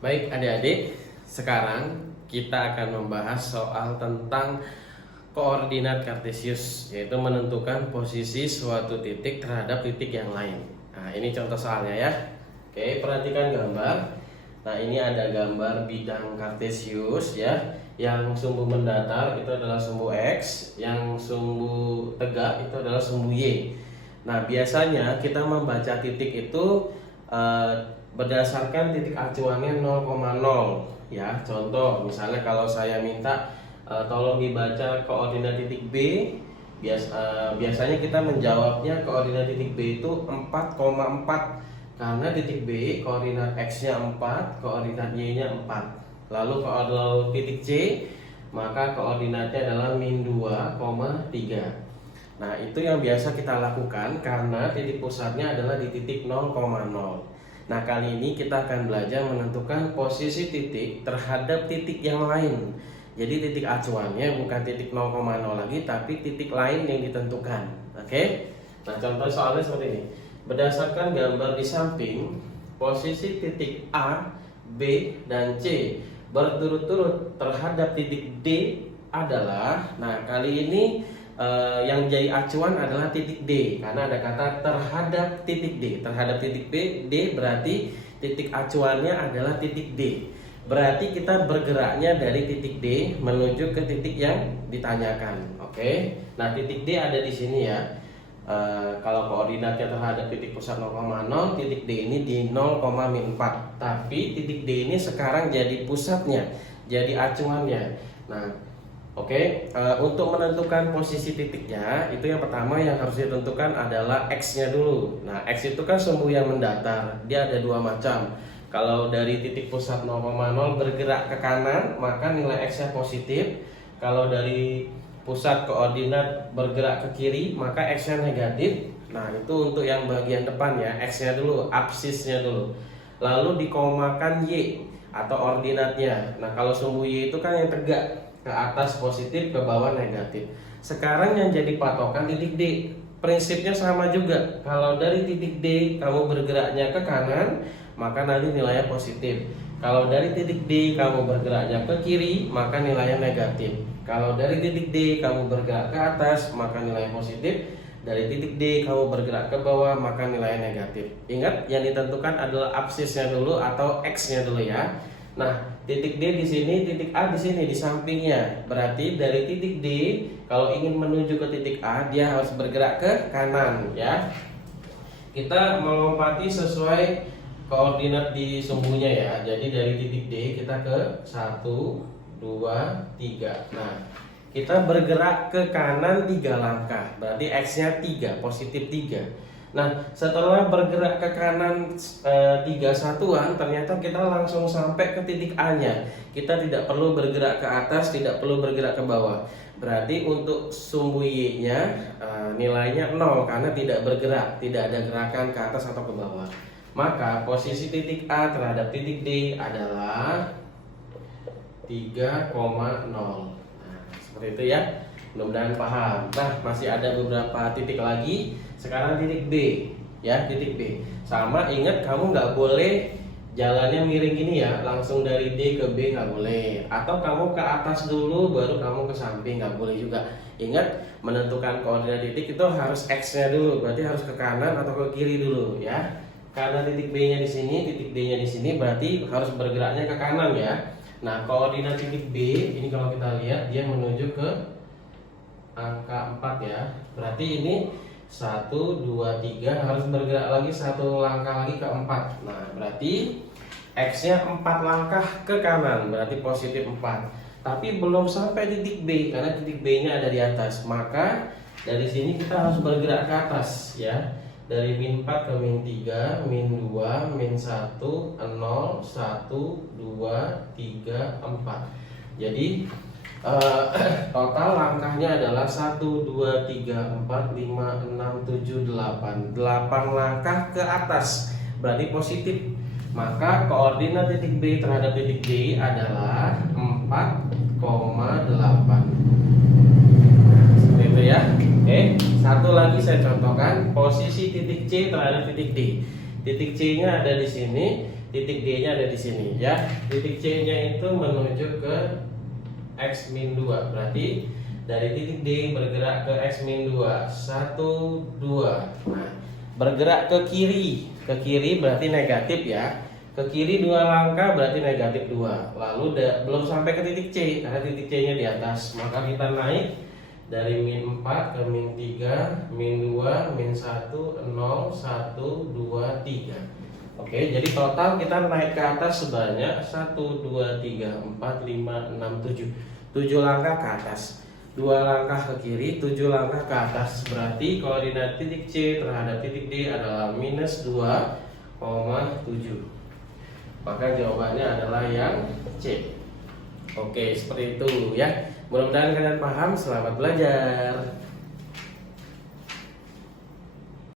Baik adik-adik, sekarang kita akan membahas soal tentang koordinat kartesius, yaitu menentukan posisi suatu titik terhadap titik yang lain. Nah, ini contoh soalnya ya. Oke, perhatikan gambar. Nah, ini ada gambar bidang kartesius ya. Yang sumbu mendatar itu adalah sumbu X, yang sumbu tegak itu adalah sumbu Y. Nah, biasanya kita membaca titik itu berdasarkan titik acuannya 0,0 ya. Contoh misalnya kalau saya minta tolong dibaca koordinat titik B, biasanya kita menjawabnya koordinat titik B itu 4,4 karena titik B koordinat X-nya 4, koordinat Y-nya 4. Lalu kalau titik C maka koordinatnya adalah min 2,3. Nah, itu yang biasa kita lakukan karena titik pusatnya adalah di titik 0,0. Nah, kali ini kita akan belajar menentukan posisi titik terhadap titik yang lain. Jadi titik acuannya bukan titik 0,0 lagi, tapi titik lain yang ditentukan. Oke? Nah, contoh soalnya seperti ini. Berdasarkan gambar di samping, posisi titik A, B, dan C berturut-turut terhadap titik D adalah, nah kali ini yang jadi acuan adalah titik D karena ada kata terhadap titik D. Terhadap titik B, D berarti titik acuannya adalah titik D. Berarti kita bergeraknya dari titik D menuju ke titik yang ditanyakan. Oke. Nah, titik D ada di sini ya. Kalau koordinatnya terhadap titik pusat 0,0, titik D ini di 0,4. Tapi titik D ini sekarang jadi pusatnya, jadi acuannya. Nah, oke, untuk menentukan posisi titiknya, itu yang pertama yang harus ditentukan adalah X-nya dulu. Nah, X itu kan sumbu yang mendatar, dia ada dua macam. Kalau dari titik pusat 0,0 bergerak ke kanan, maka nilai X-nya positif. Kalau dari pusat koordinat bergerak ke kiri, maka X-nya negatif. Nah, itu untuk yang bagian depan ya, X-nya dulu, absisnya dulu. Lalu dikomakan Y atau ordinatnya. Nah, kalau sumbu Y itu kan yang tegak, ke atas positif, ke bawah negatif. Sekarang yang jadi patokan titik D. Prinsipnya sama juga. Kalau dari titik D kamu bergeraknya ke kanan, maka nanti nilainya positif. Kalau dari titik D kamu bergeraknya ke kiri, maka nilainya negatif. Kalau dari titik D kamu bergerak ke atas, maka nilainya positif. Dari titik D kamu bergerak ke bawah, maka nilainya negatif. Ingat, yang ditentukan adalah absisnya dulu atau X-nya dulu ya. Nah, titik D di sini, titik A di sini di sampingnya. Berarti dari titik D kalau ingin menuju ke titik A, dia harus bergerak ke kanan ya. Kita melompati sesuai koordinat di sumbunya ya. Jadi dari titik D kita ke 1, 2, 3. Nah, kita bergerak ke kanan 3 langkah. Berarti X-nya 3, positif 3. Nah, setelah bergerak ke kanan 3 satuan, ternyata kita langsung sampai ke titik A-nya. Kita tidak perlu bergerak ke atas, tidak perlu bergerak ke bawah. Berarti untuk sumbu Y-nya nilainya 0 karena tidak bergerak, tidak ada gerakan ke atas atau ke bawah. Maka posisi titik A terhadap titik D adalah 3,0. Nah, seperti itu ya. Mudah-mudahan paham. Nah, masih ada beberapa titik lagi. Sekarang titik B ya, titik B. Sama, ingat kamu nggak boleh jalannya miring gini ya, langsung dari D ke B nggak boleh. Atau kamu ke atas dulu baru kamu ke samping, nggak boleh juga. Ingat, menentukan koordinat titik itu harus X-nya dulu, berarti harus ke kanan atau ke kiri dulu ya. Karena titik B-nya di sini, titik D-nya di sini, berarti harus bergeraknya ke kanan ya. Nah, koordinat titik B ini kalau kita lihat dia menuju ke angka 4 ya. Berarti ini 1, 2, 3 harus bergerak lagi satu langkah lagi ke 4. Nah, berarti X-nya 4 langkah ke kanan, berarti positif 4. Tapi belum sampai titik B karena titik B-nya ada di atas. Maka dari sini kita harus bergerak ke atas ya. Dari min 4 ke min 3, min 2, min 1, 0, 1, 2, 3, 4. Jadi total langkahnya adalah 1, 2, 3, 4, 5, 6, 7, 8. 8 langkah ke atas, berarti positif. Maka koordinat titik B terhadap titik D adalah 4,8. Seperti itu ya. Oke, satu lagi saya contohkan posisi titik C terhadap titik D. Titik C-nya ada di sini, titik D-nya ada di sini ya. Titik C-nya itu menuju ke X-2. Berarti dari titik D bergerak ke X-2. 1, 2. Nah, bergerak ke kiri. Ke kiri berarti negatif ya. Ke kiri 2 langkah berarti negatif 2. Lalu belum sampai ke titik C karena titik C-nya di atas. Maka kita naik dari min 4 ke min 3, min 2, min 1, 0, 1, 2, 3. Oke, jadi total kita naik ke atas sebanyak 1, 2, 3, 4, 5, 6, 7. 7 langkah ke atas. 2 langkah ke kiri, 7 langkah ke atas. Berarti koordinat titik C terhadap titik D adalah minus 2,7. Maka jawabannya adalah yang C. Oke, seperti itu ya. Mudah-mudahan kalian paham. Selamat belajar.